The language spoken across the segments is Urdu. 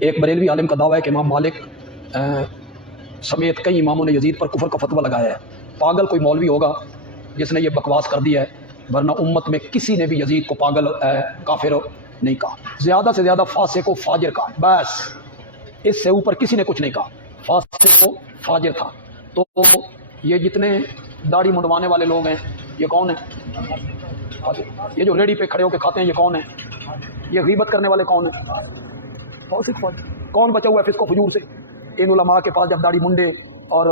ایک بریلوی عالم کا دعویٰ ہے کہ امام مالک سمیت کئی اماموں نے یزید پر کفر کا فتویٰ لگایا ہے۔ پاگل کوئی مولوی ہوگا جس نے یہ بکواس کر دیا ہے، ورنہ امت میں کسی نے بھی یزید کو پاگل کافر نہیں کہا۔ زیادہ سے زیادہ فاسق و فاجر کہا، بس اس سے اوپر کسی نے کچھ نہیں کہا، فاسق و فاجر تھا۔ تو یہ جتنے داڑھی منڈوانے والے لوگ ہیں یہ کون ہیں؟ یہ جو ریڈی پہ کھڑے ہو کے کھاتے ہیں یہ کون ہیں؟ یہ غیبت کرنے والے کون ہیں؟ فاسق فاجر۔ کون بچا ہوا ہے فسق و فجور سے؟ ان علماء کے پاس جب داڑھی منڈے اور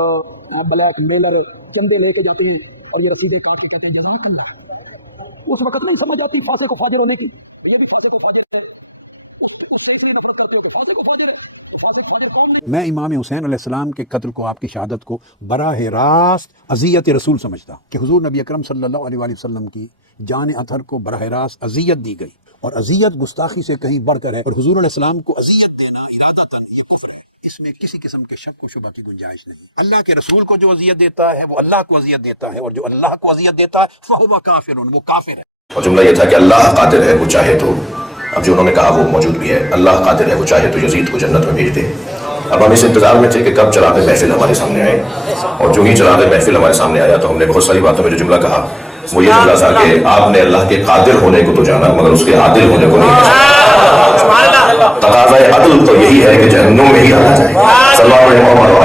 بلیک میلر چندے لے کے جاتے ہیں اور یہ رسیدیں کاٹ کے کہتے ہیں جزاک اللہ، اس وقت نہیں سمجھ آتی فاسق و فاجر ہونے کی۔ یہ بھی فاسق و فاجر ہے، اس سے اس لیے نفرت کرتے ہو کہ فاسق و فاجر ہے۔ تو فاسق فاجر کون ہے؟ میں امام حسین علیہ السلام کے قتل کو، آپ کی شہادت کو براہ راست اذیت رسول سمجھتا ہوں کہ حضور نبی اکرم صلی اللہ علیہ وسلم کی جان اطہر کو براہ راست اذیت دی گئی، اور اذیت گستاخی سے کہیں بڑھ کر ہے، اور حضور علیہ السلام کو اذیت دینا ارادتاً یہ کفر ہے، اس میں کسی قسم کے شک و شبہ کی گنجائش نہیں۔ اللہ کے رسول کو جو اذیت دیتا ہے وہ اللہ کو اذیت دیتا ہے، اور جو اللہ کو اذیت دیتا ہے فہو کافر، وہ کافر ہے۔ اور جملہ یہ تھا کہ اللہ قادر ہے وہ چاہے تو، اب جو انہوں نے کہا وہ موجود بھی ہے، اللہ قادر ہے وہ چاہے تو یزید کو جنت میں بھیج دے۔ اب ہم اس انتظار میں تھے کہ کب چراغ محفل ہمارے سامنے آئے، اور جو ہی چراغ محفل ہمارے سامنے آیا تو ہم نے بہت ساری باتوں میں جو جملہ کہا وہ یہ جملہ تھا کہ آپ نے اللہ کے قادر ہونے کو تو جانا مگر اس کے عادل ہونے کو نہیں جانا۔ تقاضۂ عدل تو یہی ہے کہ جہنم میں ہی آنا جائے۔ صلی اللہ علیہ وسلم